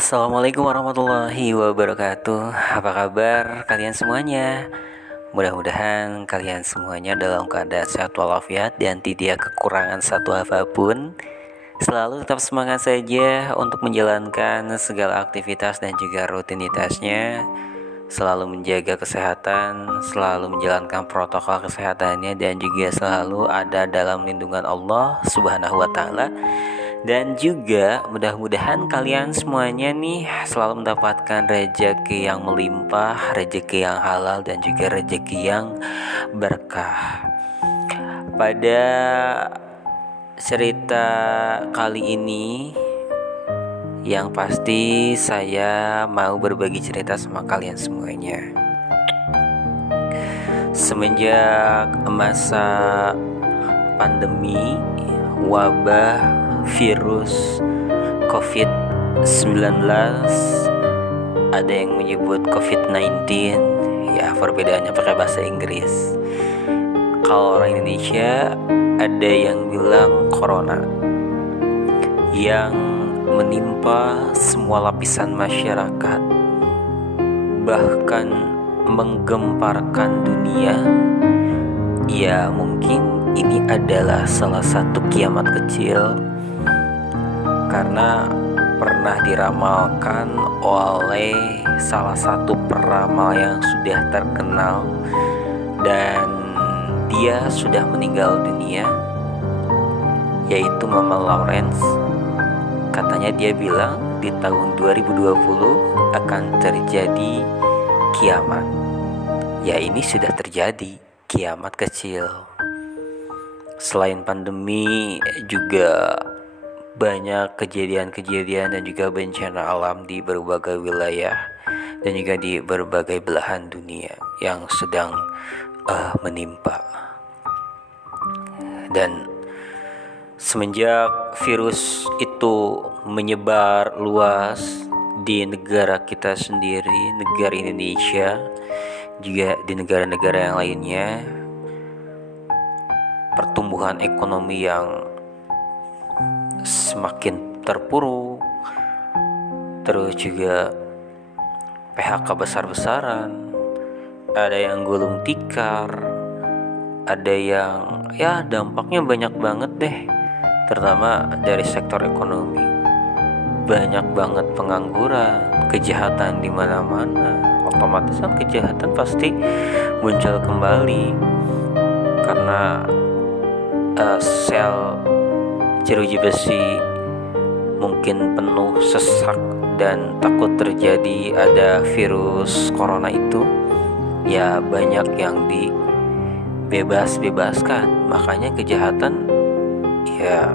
Assalamualaikum warahmatullahi wabarakatuh. Apa kabar kalian semuanya? Mudah-mudahan kalian semuanya dalam keadaan sehat walafiat dan tidak kekurangan satu apapun. Selalu tetap semangat saja untuk menjalankan segala aktivitas dan juga rutinitasnya. Selalu menjaga kesehatan, selalu menjalankan protokol kesehatannya, dan juga selalu ada dalam lindungan Allah Subhanahu wa Ta'ala. Dan juga mudah-mudahan kalian semuanya nih selalu mendapatkan rezeki yang melimpah, rezeki yang halal, dan juga rezeki yang berkah. Pada cerita kali ini, yang pasti saya mau berbagi cerita sama kalian semuanya. Semenjak masa pandemi wabah virus COVID-19, ada yang menyebut COVID-19, ya perbedaannya pakai bahasa Inggris. Kalau orang Indonesia ada yang bilang corona, yang menimpa semua lapisan masyarakat, bahkan menggemparkan dunia. Ya mungkin ini adalah salah satu kiamat kecil, karena pernah diramalkan oleh salah satu peramal yang sudah terkenal, dan dia sudah meninggal dunia, yaitu Mama Lawrence. Katanya dia bilang di tahun 2020 akan terjadi kiamat. Ya ini sudah terjadi, kiamat kecil. Selain pandemi, juga banyak kejadian-kejadian dan juga bencana alam di berbagai wilayah dan juga di berbagai belahan dunia yang sedang menimpa. Dan semenjak virus itu menyebar luas di negara kita sendiri, negara Indonesia, juga di negara-negara yang lainnya, pertumbuhan ekonomi yang semakin terpuruk, terus juga PHK besar-besaran, ada yang gulung tikar, ada yang ya dampaknya banyak banget deh, terutama dari sektor ekonomi. Banyak banget pengangguran, kejahatan di mana-mana. Otomatis kan kejahatan pasti muncul kembali, karena sel jeruji besi mungkin penuh sesak dan takut terjadi ada virus corona itu. Ya banyak yang dibebaskan, makanya kejahatan ya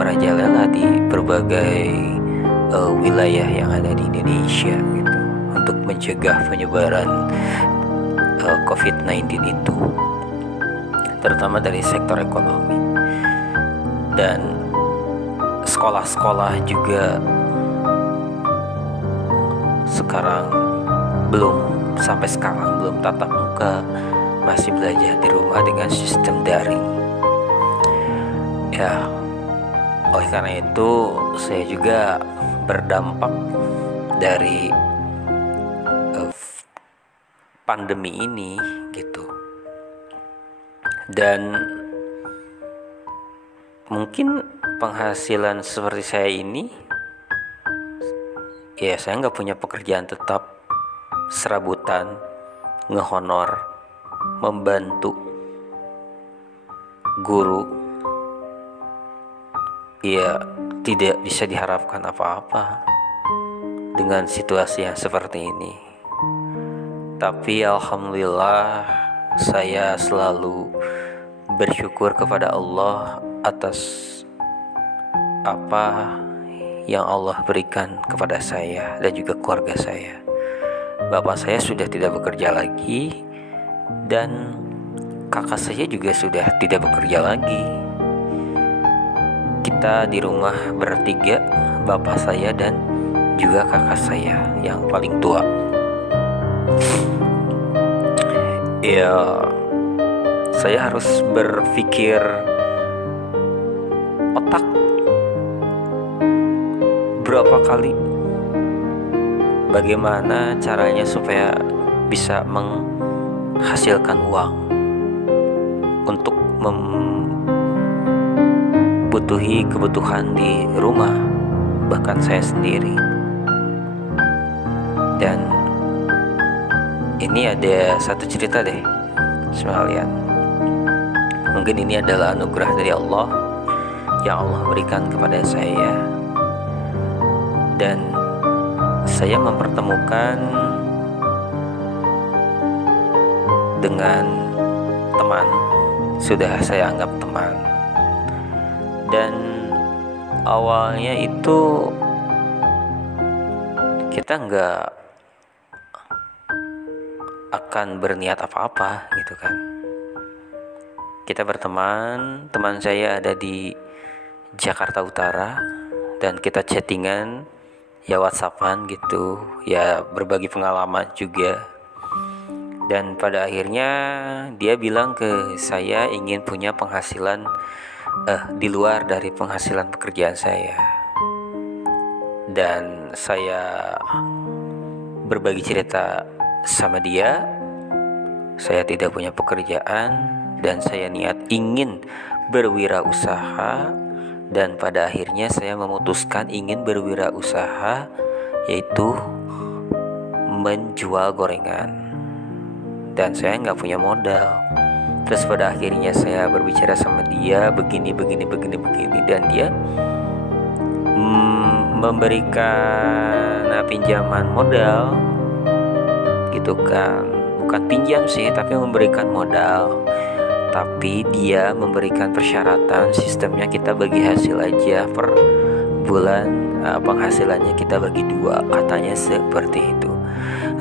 merajalela di berbagai wilayah yang ada di Indonesia gitu, untuk mencegah penyebaran COVID-19 itu, terutama dari sektor ekonomi. Dan sekolah-sekolah juga sampai sekarang belum tatap muka, masih belajar di rumah dengan sistem daring. Ya, oleh karena itu saya juga berdampak dari pandemi ini gitu. Dan mungkin penghasilan seperti saya ini, ya saya nggak punya pekerjaan tetap, serabutan, ngehonor, membantu guru, ya tidak bisa diharapkan apa-apa dengan situasi yang seperti ini. Tapi alhamdulillah saya selalu bersyukur kepada Allah atas apa yang Allah berikan kepada saya dan juga keluarga saya. Bapak saya sudah tidak bekerja lagi, dan kakak saya juga sudah tidak bekerja lagi. Kita di rumah bertiga, bapak saya dan juga kakak saya yang paling tua. Ya, saya harus berpikir otak beberapa kali bagaimana caranya supaya bisa menghasilkan uang untuk membutuhi kebutuhan di rumah, bahkan saya sendiri. Dan ini ada satu cerita deh sekalian. Mungkin ini adalah anugerah dari Allah yang Allah berikan kepada saya, dan saya mempertemukan dengan teman, sudah saya anggap teman. Dan awalnya itu kita nggak akan berniat apa-apa gitu kan. Kita berteman, teman saya ada di Jakarta Utara, dan kita chattingan, ya WhatsAppan gitu, ya berbagi pengalaman juga. Dan pada akhirnya dia bilang ke saya ingin punya penghasilan di luar dari penghasilan pekerjaan saya. Dan saya berbagi cerita sama dia, saya tidak punya pekerjaan dan saya niat ingin berwirausaha, dan pada akhirnya saya memutuskan ingin berwirausaha, yaitu menjual gorengan, dan saya nggak punya modal. Terus pada akhirnya saya berbicara sama dia begini, dan dia memberikan pinjaman modal gitu kan. Bukan pinjam sih, tapi memberikan modal. Tapi dia memberikan persyaratan, sistemnya kita bagi hasil aja per bulan, penghasilannya kita bagi 2, katanya seperti itu.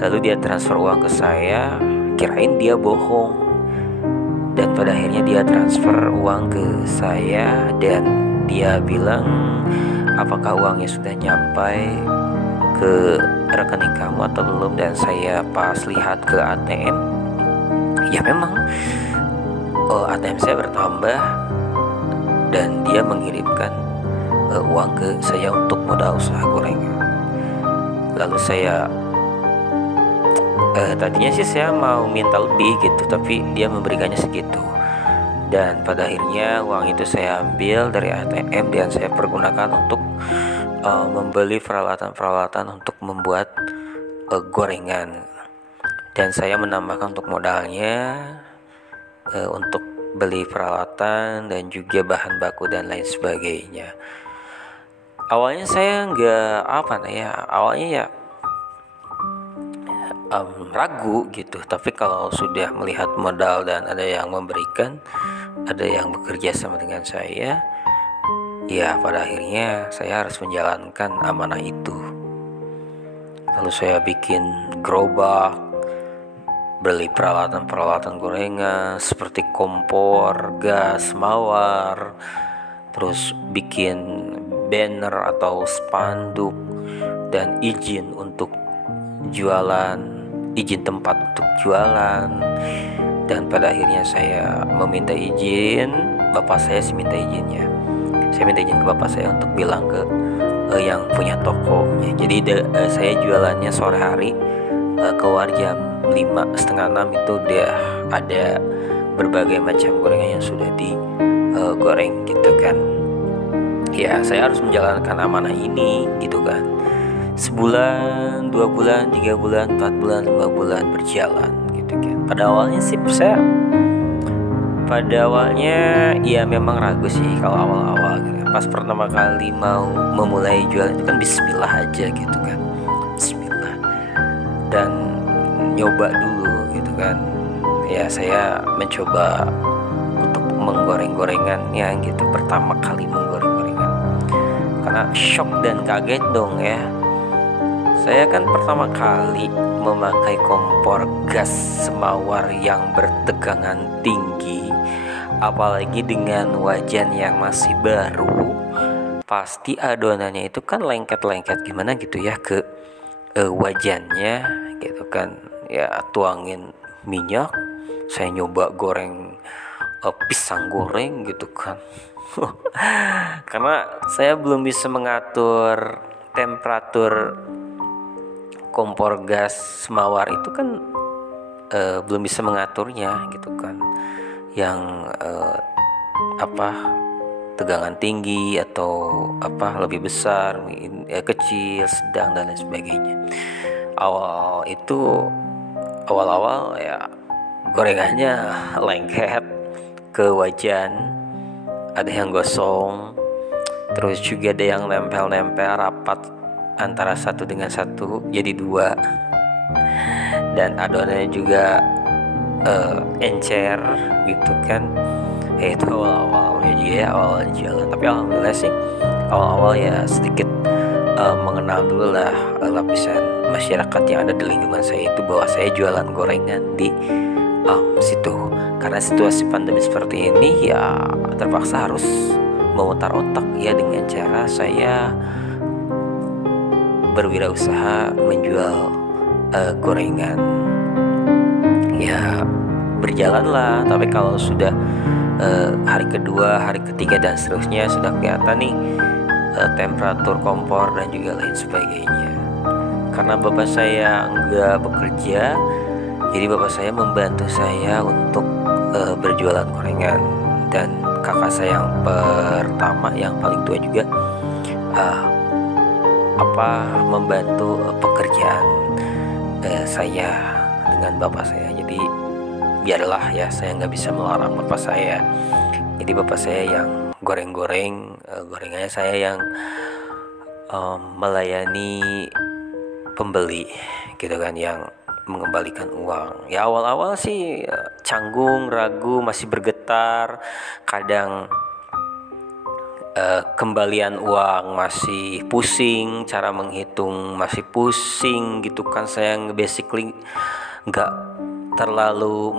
Lalu dia transfer uang ke saya, kirain dia bohong. Dan pada akhirnya dia transfer uang ke saya, dan dia bilang, apakah uangnya sudah nyampai ke rekening kamu atau belum? Dan saya pas lihat ke ATM, ya memang ATM saya bertambah, dan dia mengirimkan uang ke saya untuk modal usaha gorengan. Lalu saya tadinya sih saya mau minta lebih gitu, tapi dia memberikannya segitu. Dan pada akhirnya uang itu saya ambil dari ATM dan saya pergunakan untuk membeli peralatan-peralatan untuk membuat gorengan. Dan saya menambahkan untuk modalnya, untuk beli peralatan dan juga bahan baku dan lain sebagainya. Awalnya saya awalnya ya ragu gitu. Tapi kalau sudah melihat modal dan ada yang memberikan, ada yang bekerja sama dengan saya, ya pada akhirnya saya harus menjalankan amanah itu. Lalu saya bikin gerobak, beli peralatan-peralatan gorengan seperti kompor, gas, mawar, terus bikin banner atau spanduk, dan izin untuk jualan, izin tempat untuk jualan. Dan pada akhirnya saya meminta izin, bapak saya sih minta izinnya. Saya minta izin ke bapak saya untuk bilang ke yang punya tokonya. Jadi saya jualannya sore hari, keluar jam 5:30-6 itu udah ada berbagai macam gorengan yang sudah digoreng gitu kan. Ya saya harus menjalankan amanah ini gitu kan. Sebulan, 2 bulan, 3 bulan, 4 bulan, 5 bulan berjalan gitu kan. Pada awalnya ya memang ragu sih kalau awal-awal gitu. Pas pertama kali mau memulai jualan itu kan bismillah aja gitu kan. Bismillah. Dan nyoba dulu gitu kan. Ya saya mencoba untuk menggoreng-gorengannya gitu, pertama kali menggoreng-gorengan. Karena shock dan kaget dong ya. Saya kan pertama kali memakai kompor gas semawar yang bertegangan tinggi, apalagi dengan wajan yang masih baru. Pasti adonannya itu kan lengket-lengket gimana gitu ya ke wajannya gitu kan. Ya tuangin minyak, saya nyoba goreng pisang goreng gitu kan. Karena saya belum bisa mengatur temperatur kompor gas semawar itu kan belum bisa mengaturnya gitu kan, yang tegangan tinggi atau lebih besar, kecil, sedang dan lain sebagainya. Awal-awal ya gorengannya lengket ke wajan, ada yang gosong, terus juga ada yang nempel-nempel rapat antara satu dengan satu jadi dua, dan adonannya juga encer gitu kan. Itu awal-awalnya juga ya, awal jalan. Tapi alhamdulillah sih awal-awal ya sedikit mengenal dulu lah lapisan masyarakat yang ada di lingkungan saya itu, bahwa saya jualan gorengan di situ. Karena situasi pandemi seperti ini ya terpaksa harus memutar otak ya, dengan cara saya berwirausaha menjual gorengan. Ya berjalanlah, tapi kalau sudah hari kedua, hari ketiga dan seterusnya sudah kelihatan nih temperatur kompor dan juga lain sebagainya. Karena bapak saya enggak bekerja, jadi bapak saya membantu saya untuk berjualan gorengan, dan kakak saya yang pertama yang paling tua juga membantu pekerjaan saya dengan bapak saya. Jadi biarlah ya, saya nggak bisa melarang bapak saya. Jadi bapak saya yang gorengannya saya yang melayani pembeli gitu kan, yang mengembalikan uang. Ya awal-awal sih canggung, ragu, masih bergetar, kadang kembalian uang masih pusing, cara menghitung masih pusing gitu kan. Saya basically nggak terlalu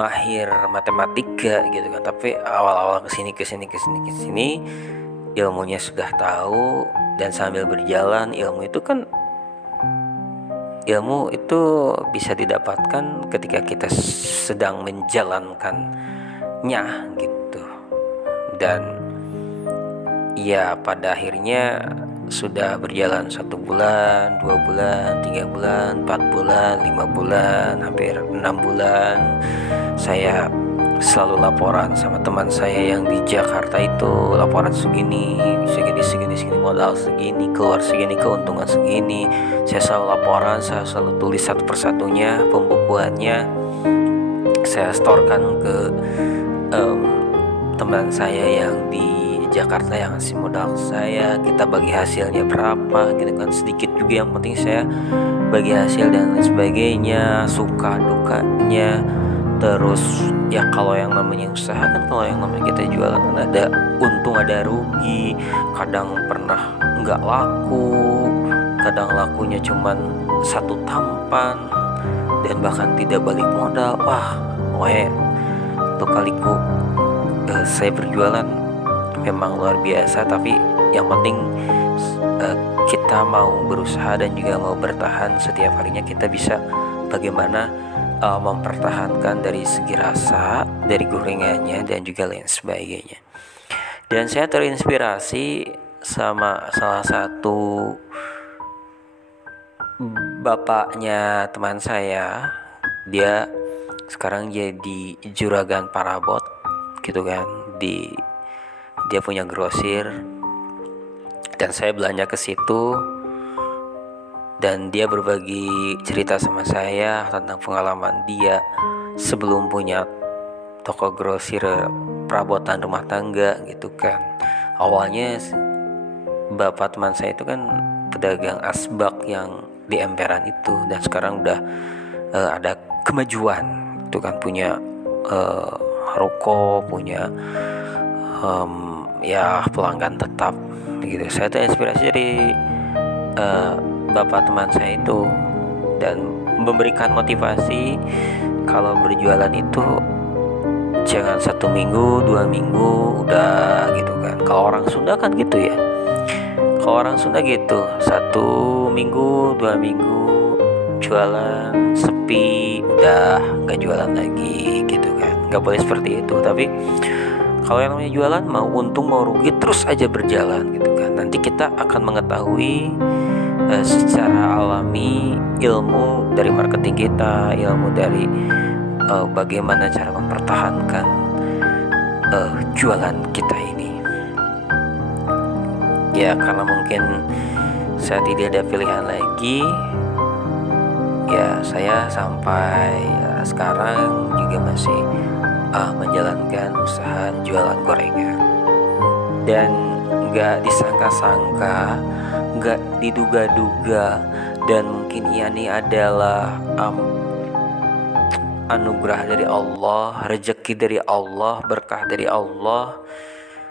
mahir matematika gitu kan, tapi awal-awal kesini ilmunya sudah tahu. Dan sambil berjalan ilmu itu bisa didapatkan ketika kita sedang menjalankannya gitu. Dan ya pada akhirnya sudah berjalan 1 bulan, 2 bulan, 3 bulan, 4 bulan, 5 bulan, hampir 6 bulan. Saya selalu laporan sama teman saya yang di Jakarta itu, laporan segini, modal segini, keluar segini, keuntungan segini. Saya selalu laporan, saya selalu tulis satu persatunya pembukuannya. Saya storekan ke teman saya yang di Jakarta yang ngasih modal saya, kita bagi hasilnya berapa gitu kan, sedikit juga yang penting saya bagi hasil dan lain sebagainya, suka dukanya. Terus ya kalau yang namanya usaha kan, kalau yang namanya kita jualan kan ada untung ada rugi, kadang pernah nggak laku, kadang lakunya cuman 1 tampan dan bahkan tidak balik modal. Tuh kaliku saya berjualan memang luar biasa, tapi yang penting kita mau berusaha dan juga mau bertahan. Setiap harinya kita bisa bagaimana mempertahankan dari segi rasa, dari gorengannya dan juga lain sebagainya. Dan saya terinspirasi sama salah satu bapaknya teman saya. Dia sekarang jadi juragan parabot gitu kan, dia punya grosir, dan saya belanja ke situ dan dia berbagi cerita sama saya tentang pengalaman dia sebelum punya toko grosir perabotan rumah tangga gitu kan. Awalnya bapak teman saya itu kan pedagang asbak yang di emperan itu, dan sekarang udah ada kemajuan itu kan, punya ruko, punya pelanggan tetap gitu. Saya terinspirasi dari bapak teman saya itu, dan memberikan motivasi kalau berjualan itu jangan 1 minggu 2 minggu udah gitu kan. Kalau orang Sunda kan gitu ya, kalau orang Sunda gitu 1 minggu 2 minggu jualan sepi udah nggak jualan lagi gitu kan. Nggak boleh seperti itu. Tapi kalau yang namanya jualan, mau untung mau rugi terus aja berjalan gitu kan. Nanti kita akan mengetahui secara alami ilmu dari marketing kita, ilmu dari bagaimana cara mempertahankan jualan kita ini. Ya karena mungkin saya tidak ada pilihan lagi, ya saya sampai sekarang juga masih menjalankan usaha jualan gorengan. Dan gak disangka-sangka, gak diduga-duga, dan mungkin ini adalah anugerah dari Allah, rezeki dari Allah, berkah dari Allah.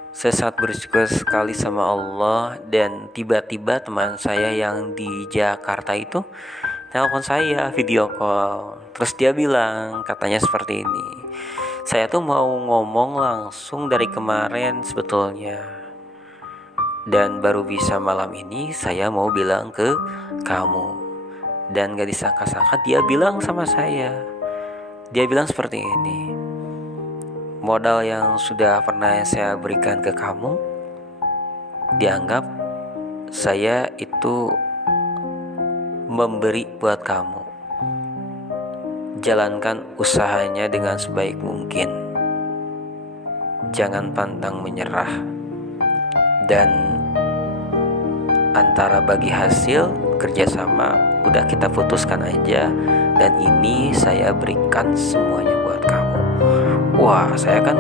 Saya sangat bersyukur sekali sama Allah. Dan tiba-tiba teman saya yang di Jakarta itu telepon saya, video call. Terus dia bilang, katanya seperti ini, saya tuh mau ngomong langsung dari kemarin sebetulnya, dan baru bisa malam ini saya mau bilang ke kamu. Dan gak disangka-sangka dia bilang sama saya, dia bilang seperti ini, modal yang sudah pernah saya berikan ke kamu, dianggap saya itu memberi buat kamu. Jalankan usahanya dengan sebaik mungkin, jangan pantang menyerah. Dan antara bagi hasil kerjasama udah kita putuskan aja, dan ini saya berikan semuanya buat kamu. Wah, saya kan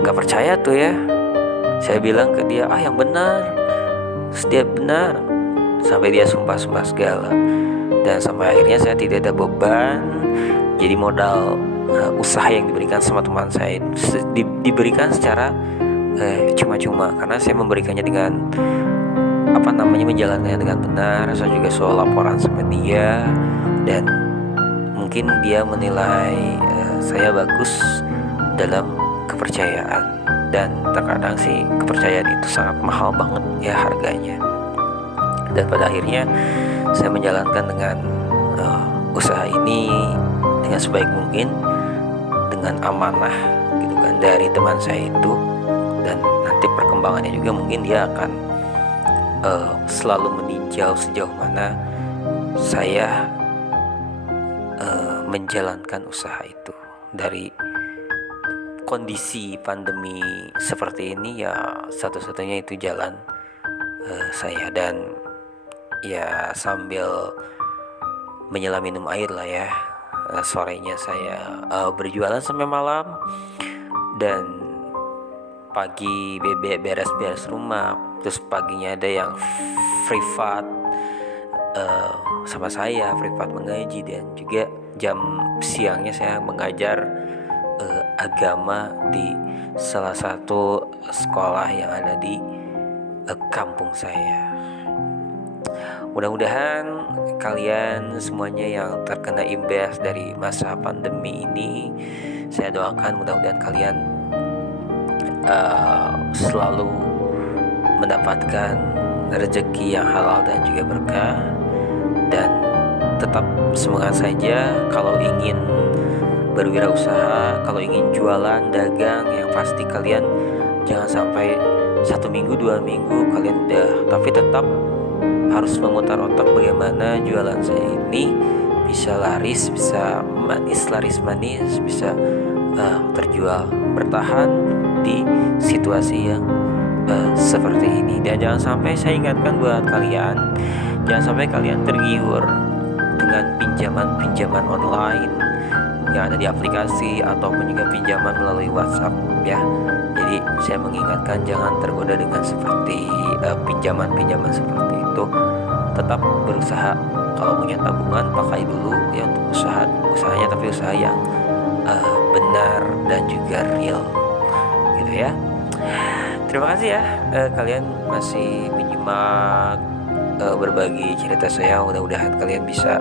gak percaya tuh ya. Saya bilang ke dia, yang benar. Terus dia benar, sampai dia sumpah-sumpah segala. Dan sampai akhirnya saya tidak ada beban. Jadi modal usaha yang diberikan sama teman saya diberikan secara cuma-cuma, karena saya memberikannya dengan menjalankannya dengan benar. Saya juga soal laporan sama dia, dan mungkin dia menilai saya bagus dalam kepercayaan. Dan terkadang sih kepercayaan itu sangat mahal banget ya harganya. Dan pada akhirnya saya menjalankan dengan usaha ini dengan sebaik mungkin, dengan amanah gitu kan dari teman saya itu. Dan nanti perkembangannya juga mungkin dia akan selalu meninjau sejauh mana saya menjalankan usaha itu. Dari kondisi pandemi seperti ini, ya satu-satunya itu jalan saya. Dan ya sambil menyelam minum air lah ya, sorenya saya berjualan sampai malam, dan pagi beres-beres rumah, terus paginya ada yang privat sama saya, privat mengaji, dan juga jam siangnya saya mengajar agama di salah satu sekolah yang ada di kampung saya. Mudah-mudahan kalian semuanya yang terkena imbas dari masa pandemi ini, saya doakan mudah-mudahan kalian selalu mendapatkan rezeki yang halal dan juga berkah. Dan tetap semangat saja kalau ingin berwirausaha, kalau ingin jualan, dagang, yang pasti kalian jangan sampai 1 minggu 2 minggu kalian udah, tapi tetap harus memutar otak bagaimana jualan saya ini bisa laris, bisa laris manis, bisa terjual, bertahan di situasi yang seperti ini. Dan jangan sampai, saya ingatkan buat kalian, jangan sampai kalian tergiur dengan pinjaman online yang ada di aplikasi ataupun juga pinjaman melalui WhatsApp ya. Jadi saya mengingatkan jangan tergoda dengan seperti pinjaman seperti itu. Tetap berusaha, kalau punya tabungan pakai dulu ya untuk usahanya, tapi usaha yang benar dan juga real gitu ya. Terima kasih ya kalian masih menyimak berbagi cerita saya. Mudah-mudahan kalian bisa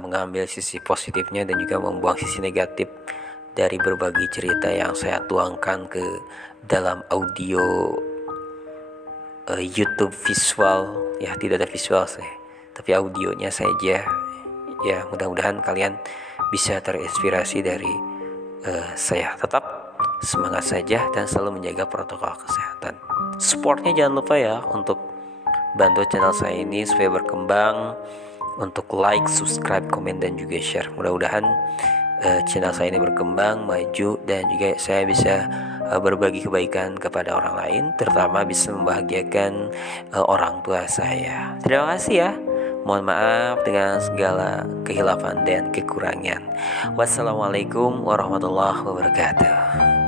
mengambil sisi positifnya dan juga membuang sisi negatif dari berbagi cerita yang saya tuangkan ke dalam audio YouTube visual ya. Tidak ada visual saya, tapi audionya saja ya. Mudah-mudahan kalian bisa terinspirasi dari saya. Tetap semangat saja dan selalu menjaga protokol kesehatan. Supportnya jangan lupa ya untuk bantu channel saya ini supaya berkembang, untuk like, subscribe, komen, dan juga share. Mudah-mudahan channel saya ini berkembang, maju, dan juga saya bisa berbagi kebaikan kepada orang lain, terutama bisa membahagiakan orang tua saya. Terima kasih ya. Mohon maaf dengan segala kehilafan dan kekurangan. Wassalamualaikum warahmatullahi wabarakatuh.